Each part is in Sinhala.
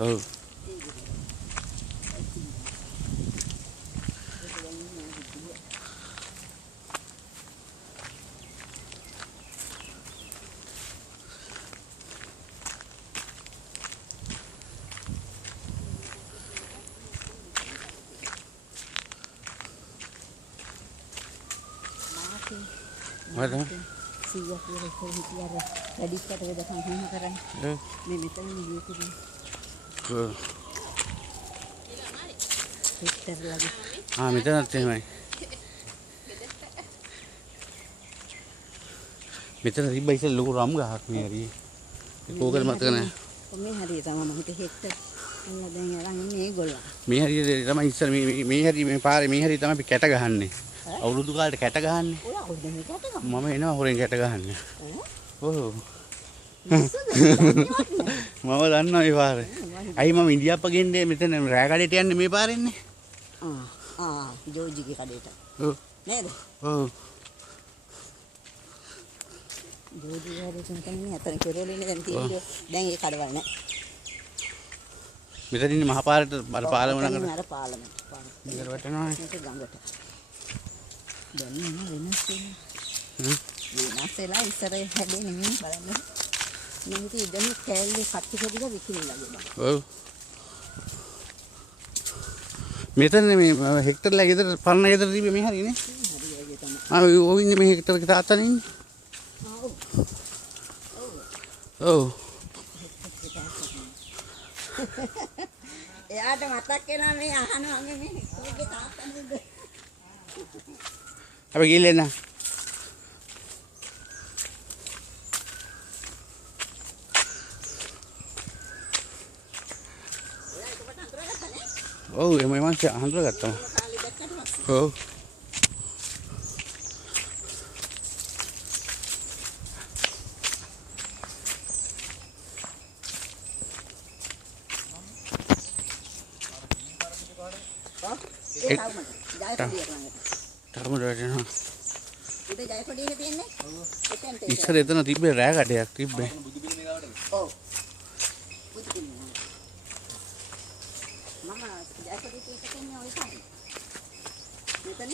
ඔව්. What? Siya kira kira tadi kata dia datang hanya kerana ni meter ni dia tu meter lagi meter nanti mai meter riba isa lu ram gak ni hari ko kan mat kana kami hari sama mah itu hektar Allah dengan orang ini gol මේ හරියට තමයි ඉස්සර මේ හරි මේ පාරේ මේ හරි තමයි අපි කැට ගහන්නේ අවුරුදු කාලේ කැට ගහන්නේ ඔයා කොහෙද මේ කැට ගහන්නේ මම එනවා හොරෙන් කැට ගහන්නේ ඔව් මම දන්නවා මේ පාරේ අයි මම ඉන්දියාප්ප ගෙන්නේ මෙතන රෑ කඩේට යන්නේ මේ පාරෙන්නේ ජෝජිගේ කඩේට ඔව් නේද ඔව් ජෝජි වලට තමයි අතන කෙරෝලිනේ දැන් තියෙන්නේ දැන් ඒ කඩවල නෑ මෙතන ඉන්නේ මහ පාරට අර පාලම ළඟට අර පාලම මේකට වැටෙනවා මේක ගඟට දැන් වෙනස් වෙලා ඉස්සරහ හැදෙන්නේ නෙමෙයි බලන්න මේක ඉදන් කෑල්ලේ කට්ටි කඩිලා විකිනිලා ගියා ඔව් මෙතන මේ හෙක්ටර්ලා ගෙදර පරණ ගෙදර තිබ්බේ මේ හරියනේ හරි වගේ තමයි ඔව් ඉන්නේ මේ හෙක්ටර්ගේ තාත්තනේ ඉන්නේ ඔව් එයාට මතක් වෙනවා මේ අහනවා මේ කොහෙද තාත්තනේද අපි ගිහින් එන්න ඔව් එමය මං හඳුනාගත්තා ඔව් ඉස්සර එතන තිබ්බේ රෑ කඩයක් තිබ්බේ ඔව් මම ජයකොඩියේ ඉන්නේ ඔය කාලේ මෙතන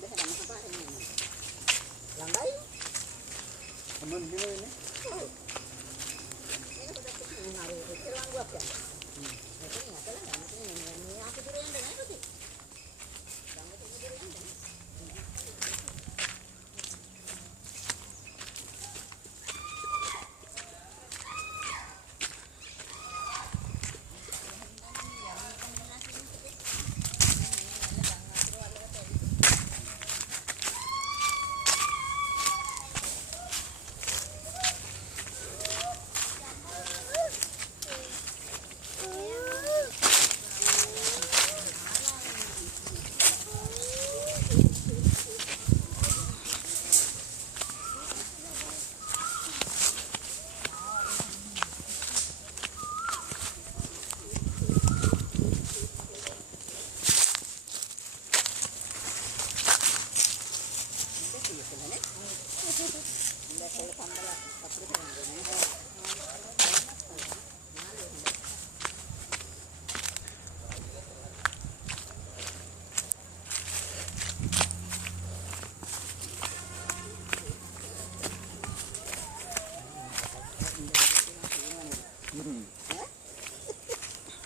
බහලා මහ පාරේ ළඟයි අමන් දිනවනේ ඔව් මේක පොඩක් තියුණා ඒක ලඟුවක් යනවා මෙතන යතලා ගන්න මේ අපිට යන්න නෑ පුතේ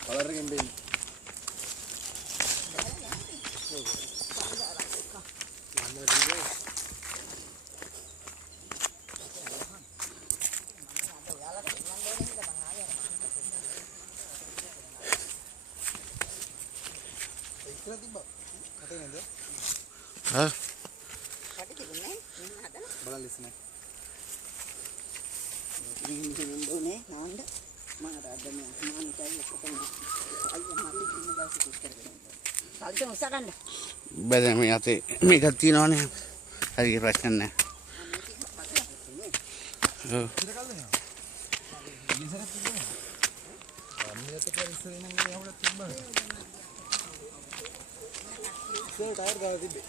Color campaign. Hah? Balang di sini. ini nanda mana ada nih mana cari ketemu ayam mati ini dah sekitar kalau itu misalkan dah බැද මේ අතේ මේකක් තියෙනවනේ හරි ප්‍රශ්න නැහැ ඔව් ටයර් ගාලා තිබ්බේ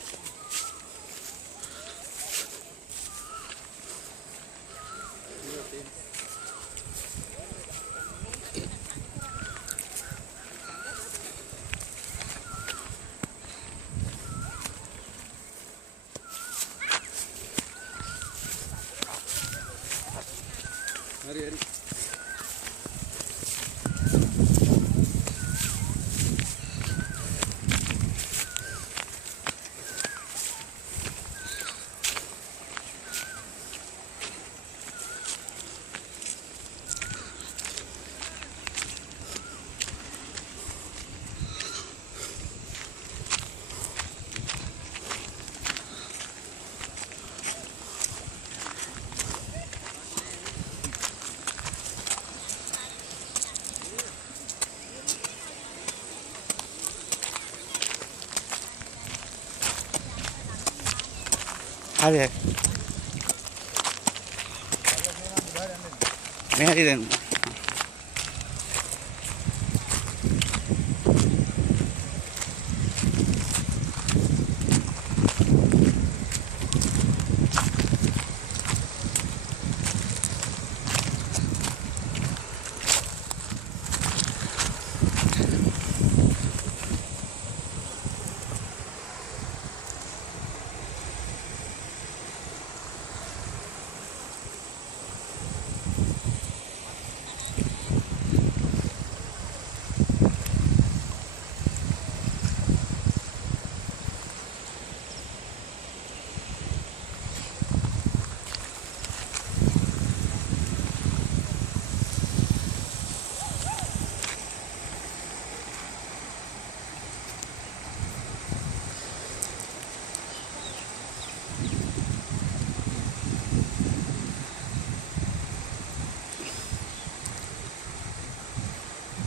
හරි. මේ හරි දැන්